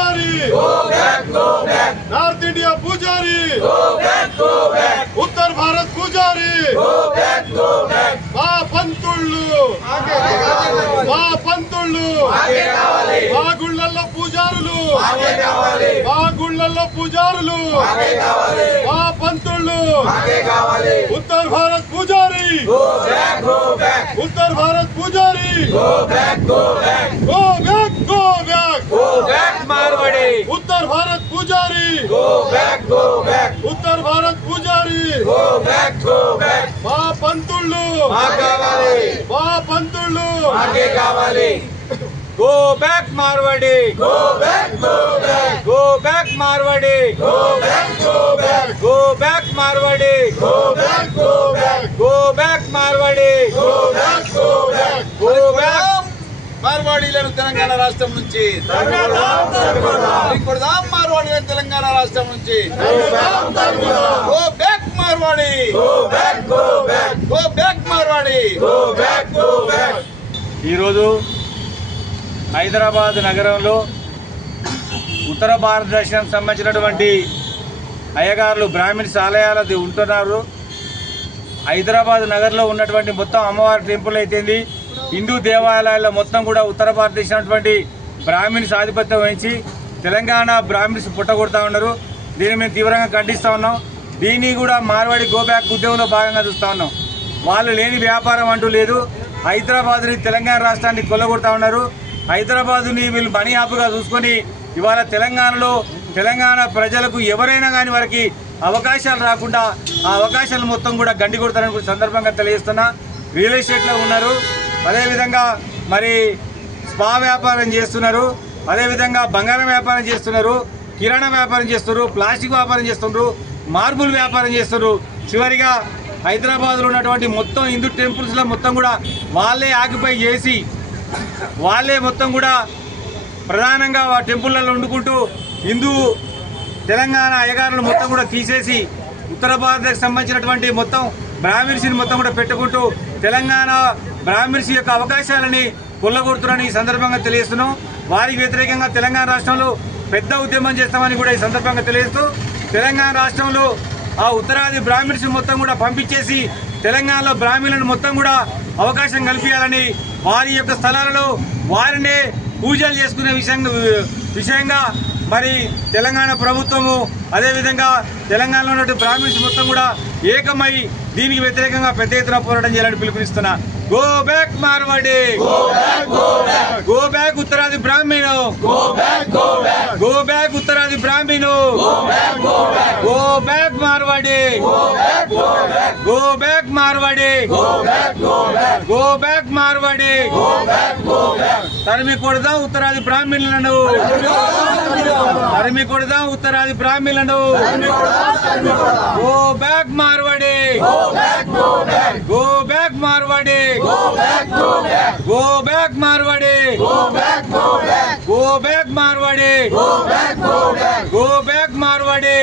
పూజారి north India పూజారి ఉత్తర భారత్ పూజారి మా పంతుళ్ళు మా గుళ్ళల్లో పూజారులు మా పంతుళ్ళు ఉత్తర భారత్ పూజారి ఉత్తర భారత్ పూజారి గో బ్యాక్ మార్వాడి उत्तर भारत पुजारी गो बैक उत्तर भारत पुजारी गो बैक మా పంతుళ్ళు आगे कावाली go back Marwari go back go back Marwari go back go back Marwari go back go back Marwari go back మార్వాడీలను తెలంగాణ రాష్ట్రం నుంచి కొడదాం మార్వాడీలను తెలంగాణ రాష్ట్రం నుంచి go back Marwari go back Marwari ఈరోజు హైదరాబాద్ నగరంలో ఉత్తర భారతదేశానికి సంబంధించినటువంటి అయ్యగారులు బ్రాహ్మిన్స్ ఆలయాలు ఉంటున్నారు. హైదరాబాద్ నగర్లో ఉన్నటువంటి మొత్తం అమ్మవారి టెంపుల్ అయితేంది హిందూ దేవాలయాల్లో మొత్తం కూడా ఉత్తర భారతదేశం బ్రాహ్మిన్స్ ఆధిపత్యం వహించి తెలంగాణ బ్రాహ్మిన్స్ పుట్టగొడతా ఉన్నారు. దీన్ని మేము తీవ్రంగా ఖండిస్తూ ఉన్నాం. దీన్ని కూడా మార్వాడి గోబ్యాక్ ఉద్యమంలో భాగంగా చూస్తూ ఉన్నాం. వాళ్ళు లేని వ్యాపారం అంటూ లేదు. హైదరాబాద్ని తెలంగాణ రాష్ట్రాన్ని కొల్లగొడతా ఉన్నారు. హైదరాబాదుని వీళ్ళు మనీ హబ్గా చూసుకొని ఇవాళ తెలంగాణ ప్రజలకు ఎవరైనా కానీ వారికి అవకాశాలు రాకుండా ఆ అవకాశాలు మొత్తం కూడా గండి కొడతారని సందర్భంగా తెలియజేస్తున్నా. రియల్ ఎస్టేట్లో ఉన్నారు, అదేవిధంగా మరి స్పా వ్యాపారం చేస్తున్నారు, అదేవిధంగా బంగారం వ్యాపారం చేస్తున్నారు, కిరాణా వ్యాపారం చేస్తున్నారు, ప్లాస్టిక్ వ్యాపారం చేస్తున్నారు, మార్బుల్ వ్యాపారం చేస్తున్నారు. చివరిగా హైదరాబాద్లో ఉన్నటువంటి మొత్తం హిందూ టెంపుల్స్లో మొత్తం కూడా వాళ్ళే ఆక్యుపై చేసి వాళ్ళే మొత్తం కూడా ప్రధానంగా ఆ టెంపుల్లలో వండుకుంటూ హిందూ తెలంగాణ అయ్యగారులను మొత్తం కూడా తీసేసి ఉత్తర భారతదేశం సంబంధించినటువంటి మొత్తం బ్రాహ్మిన్స్ని మొత్తం కూడా పెట్టుకుంటూ తెలంగాణ బ్రాహ్మిన్స్ యొక్క అవకాశాలని కొల్లగొడుతున్నారని ఈ సందర్భంగా తెలియజేస్తున్నాం. వారికి వ్యతిరేకంగా తెలంగాణ రాష్ట్రంలో పెద్ద ఉద్యమం చేస్తామని కూడా ఈ సందర్భంగా తెలియజేస్తూ తెలంగాణ రాష్ట్రంలో ఆ ఉత్తరాది బ్రాహ్మిన్స్ మొత్తం కూడా పంపించేసి తెలంగాణలో బ్రాహ్మణులను మొత్తం కూడా అవకాశం కల్పించాలని వారి యొక్క స్థలాలలో వారినే పూజలు చేసుకునే విషయంగా మరి తెలంగాణ ప్రభుత్వము అదేవిధంగా తెలంగాణలో ఉన్న బ్రాహ్మిన్స్ మొత్తం కూడా ఏకమై దీనికి వ్యతిరేకంగా పెద్ద ఎత్తున పోరాటం చేయాలని పిలుపునిస్తున్నా. Go back Marwari go back ఉత్తరాది బ్రాహ్మణు గో బ్యాక్ ఉత్తరాది బ్రాహ్మణు go back Marwari go back Marwari go back Marwari తరిమి కొడదాం ఉత్తరాది బ్రాహ్మణులను తరిమి కొడదాం ఉత్తరాది బ్రాహ్మణులను go back Marwari go back Marwari go back Marwari go back Marwari go back Marwadi